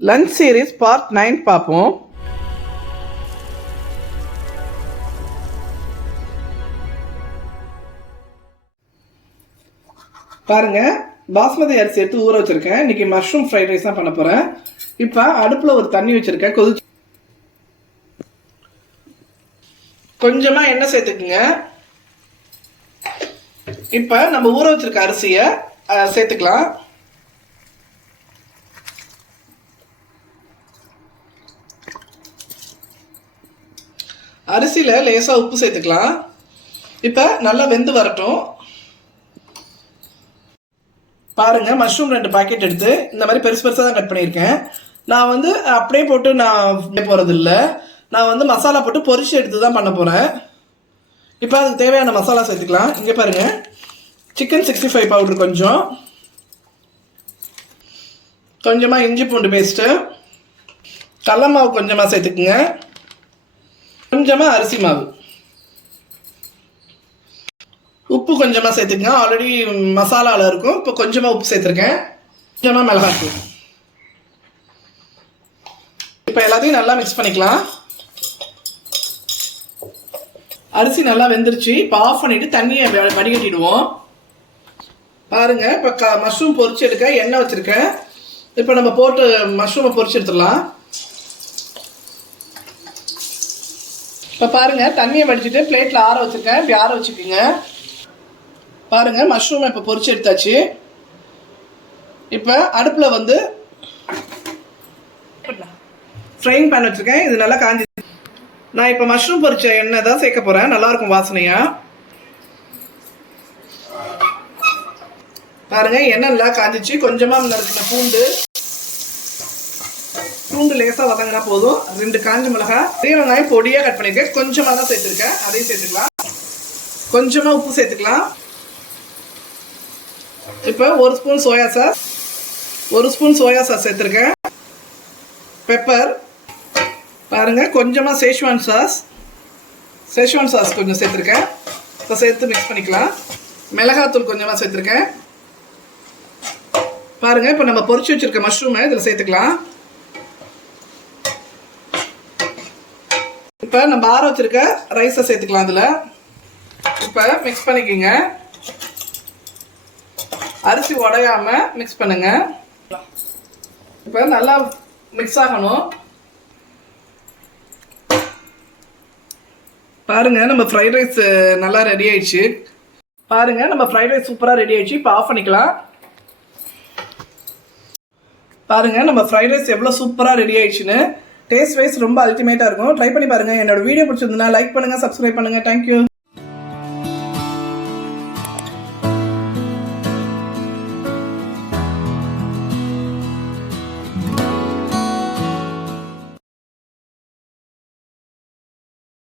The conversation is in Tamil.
லஞ்ச் சீரிஸ் பார்ட் நைன் பார்ப்போம். பாருங்க பாஸ்மதி அரிசி எடுத்து ஊற வச்சிருக்கேன். இன்னைக்கு மஷ்ரூம் ஃப்ரைட் ரைஸ் தான் பண்ண போறேன். இப்போ அடுப்புல ஒரு தண்ணி வச்சிருக்கேன் கொதிச்சு கொஞ்சமா எண்ணெய் சேர்த்துக்குங்க. இப்போ நம்ம ஊற வச்சிருக்க அரிசியை சேர்த்துக்கலாம். அரிசியில் லேசாக உப்பு சேர்த்துக்கலாம். இப்போ நல்லா வெந்து வரட்டும். பாருங்க மஷ்ரூம் ரெண்டு பாக்கெட் எடுத்து இந்த மாதிரி பெருசு பெருசாக தான் கட் பண்ணியிருக்கேன். நான் வந்து அப்படியே போட்டு நான் போகிறது இல்லை நான் வந்து மசாலா போட்டு பொரிச்சு எடுத்து தான் பண்ண போகிறேன் இப்போ அதுக்கு தேவையான மசாலா சேர்த்துக்கலாம். இங்கே பாருங்க சிக்கன் சிக்ஸ்டி ஃபைவ் பவுடர் கொஞ்சம் கொஞ்சமாக இஞ்சி பூண்டு பேஸ்ட்டு கடல மாவு கொஞ்சமாக சேர்த்துக்குங்க. கொஞ்சமாக அரிசி மாவு. உப்பு கொஞ்சமாக சேர்த்துக்கங்க ஆல்ரெடி மசாலாவில் இருக்கும். இப்போ கொஞ்சமாக உப்பு சேர்த்துருக்கேன். கொஞ்சமாக மிளகாத்தூள் இப்போ எல்லாத்தையும் நல்லா மிக்ஸ் பண்ணிக்கலாம். அரிசி நல்லா வெந்துருச்சு. இப்போ ஆஃப் பண்ணிவிட்டு தண்ணியை வடிகட்டிடுவோம். பாருங்கள் இப்போ க மஷ்ரூம் பொரிச்சு எடுக்க எண்ணெய் வச்சுருக்கேன். இப்போ நம்ம போட்டு மஷ்ரூமை பொரிச்சு எடுத்துடலாம். இப்போ பாருங்க தண்ணியை வடிச்சிட்டு பிளேட்டில் ஆற வச்சுருக்கேன். இப்படி ஆற வச்சுக்கோங்க. பாருங்க மஷ்ரூமை இப்போ பொறிச்சு எடுத்தாச்சு. இப்போ அடுப்பில் வந்து ஃப்ரைங் பேன் வச்சிருக்கேன். இது நல்லா காஞ்சி நான் இப்போ மஷ்ரூம் பொரிச்ச எண்ணெய் தான் சேர்க்க போறேன். நல்லா இருக்கும் வாசனையா. பாருங்க எண்ணெய் நல்லா காஞ்சிச்சு. கொஞ்சமாக இருக்கிற பூண்டு பூண்டு லேசாக வதங்கினா போதும். ரெண்டு காஞ்ச மிளகாய் பெரிய வெங்காயம் பொடியாக கட் பண்ணியிருக்கேன் கொஞ்சமாக தான் சேர்த்துருக்கேன். அதையும் சேர்த்துக்கலாம். கொஞ்சமாக உப்பு சேர்த்துக்கலாம். இப்போ ஒரு ஸ்பூன் சோயா சாஸ் ஒரு ஸ்பூன் சோயா சாஸ் சேர்த்துருக்கேன். பெப்பர் பாருங்கள் கொஞ்சமாக சேஷ்வான் சாஸ் சேஷ்வான் சாஸ் கொஞ்சம் சேர்த்துருக்கேன். இப்போ சேர்த்து மிக்ஸ் பண்ணிக்கலாம். மிளகாத்தூள் கொஞ்சமாக சேர்த்துருக்கேன். பாருங்கள் இப்போ நம்ம பொரிச்சு வச்சுருக்க மஷ்ரூமை இதில் சேர்த்துக்கலாம். இப்போ நம்ம ஆற வச்சிருக்க ரைஸை சேர்த்துக்கலாம் அதில் இப்போ மிக்ஸ் பண்ணிக்கோங்க. அரிசி உடையாம மிக்ஸ் பண்ணுங்க. இப்போ நல்லா மிக்ஸ் ஆகணும். பாருங்க நம்ம ஃப்ரைட் ரைஸ் நல்லா ரெடி ஆயிடுச்சு. பாருங்க நம்ம ஃப்ரைட் ரைஸ் சூப்பராக ரெடி ஆயிடுச்சு. இப்போ ஆஃப் பண்ணிக்கலாம். பாருங்க நம்ம ஃப்ரைட் ரைஸ் எவ்வளோ சூப்பராக ரெடி ஆயிடுச்சுன்னு. டேஸ்ட் வைஸ் ரொம்ப அல்டிமேட்டாக இருக்கும். ட்ரை பண்ணி பாருங்க. என்னோட வீடியோ பிடிச்சிருந்தா லைக் பண்ணுங்கள் சப்ஸ்கிரைப் பண்ணுங்க. தேங்க்யூ